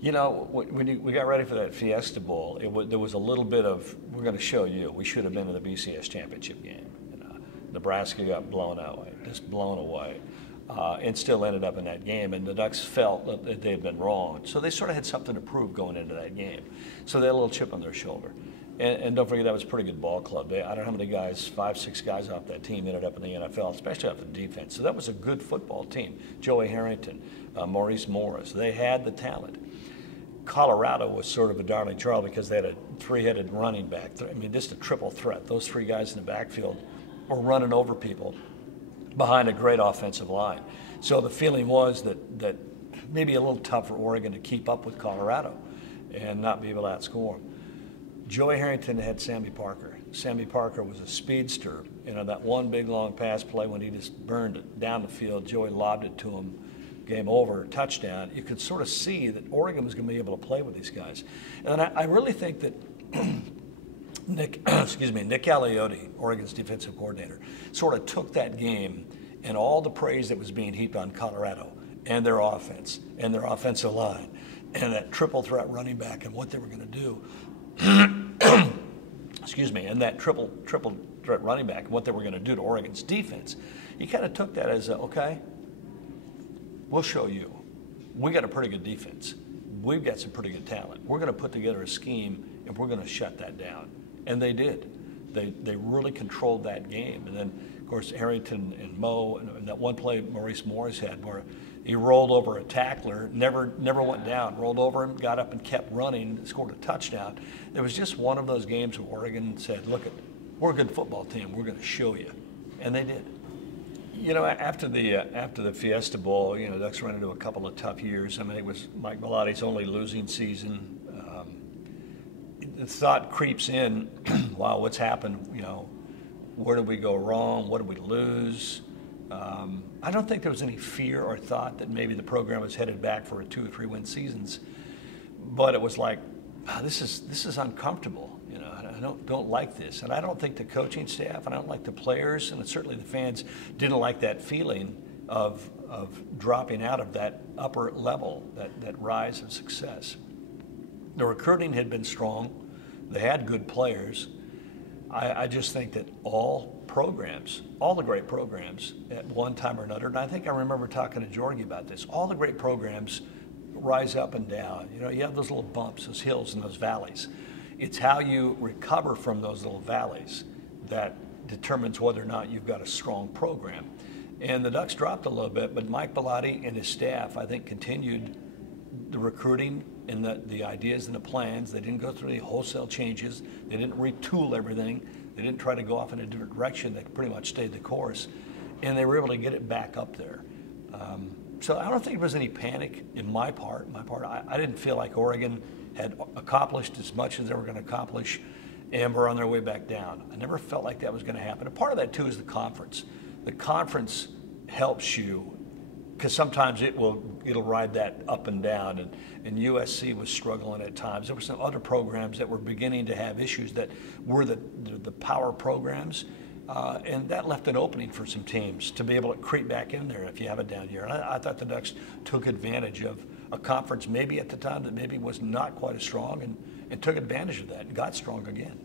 You know, when we got ready for that Fiesta Bowl, there was a little bit of, we're going to show you, we should have been in the BCS championship game. Nebraska got blown away, just blown away, and still ended up in that game. And the Ducks felt that they had been wrong. So they sort of had something to prove going into that game. So they had a little chip on their shoulder. And don't forget, that was a pretty good ball club. I don't know how many guys, 5, 6 guys off that team ended up in the NFL, especially off the defense. So that was a good football team. Joey Harrington, Maurice Morris, they had the talent. Colorado was sort of a darling child because they had a three-headed running back. I mean, just a triple threat. Those three guys in the backfield were running over people behind a great offensive line. So the feeling was that maybe a little tough for Oregon to keep up with Colorado and not be able to outscore them. Joey Harrington had Sammy Parker. Sammy Parker was a speedster. You know, that one big long pass play when he just burned it down the field, Joey lobbed it to him, game over, touchdown. You could sort of see that Oregon was going to be able to play with these guys. And I really think that Nick Aliotti, Oregon's defensive coordinator, sort of took that game and all the praise that was being heaped on Colorado and their offense and their offensive line and that triple threat running back and what they were going to do. And that triple threat running back and what they were going to do to Oregon's defense. He kind of took that as okay, we'll show you. We got a pretty good defense. We've got some pretty good talent. We're going to put together a scheme and we're going to shut that down. And they did. They really controlled that game. And then, of course, Harrington and Mo, and that one play Maurice Morris had where he rolled over a tackler, never went down, rolled over him, got up and kept running, scored a touchdown. It was just one of those games where Oregon said, look, we're a good football team. We're going to show you. And they did. You know, after the Fiesta Bowl, you know, Ducks ran into a couple of tough years. I mean, it was Mike Belotti's only losing season. The thought creeps in, wow, what's happened? You know, where did we go wrong? What did we lose? I don't think there was any fear or thought that maybe the program was headed back for a 2 or 3 win seasons, but it was like, this is uncomfortable. You know, I don't like this, and I don't think the coaching staff, and I don't like the players, and certainly the fans didn't like that feeling of dropping out of that upper level, that rise of success. The recruiting had been strong. They had good players. I just think that all programs, all the great programs at one time or another, and I think I remember talking to Jorgie about this, all the great programs rise up and down. You know, you have those little bumps, those hills and those valleys. It's how you recover from those little valleys that determines whether or not you've got a strong program. And the Ducks dropped a little bit, but Mike Bellotti and his staff, I think, continued the recruiting and the ideas and the plans. They didn't go through any wholesale changes. They didn't retool everything. They didn't try to go off in a different direction. They pretty much stayed the course. And they were able to get it back up there. So I don't think there was any panic in my part. I didn't feel like Oregon had accomplished as much as they were going to accomplish and were on their way back down. I never felt like that was going to happen. And part of that, too, is the conference. The conference helps you because sometimes it'll ride that up and down, and USC was struggling at times. There were some other programs that were beginning to have issues that were the power programs, and that left an opening for some teams to be able to creep back in there if you have a down year. And I thought the Ducks took advantage of a conference maybe at the time that maybe was not quite as strong and took advantage of that and got strong again.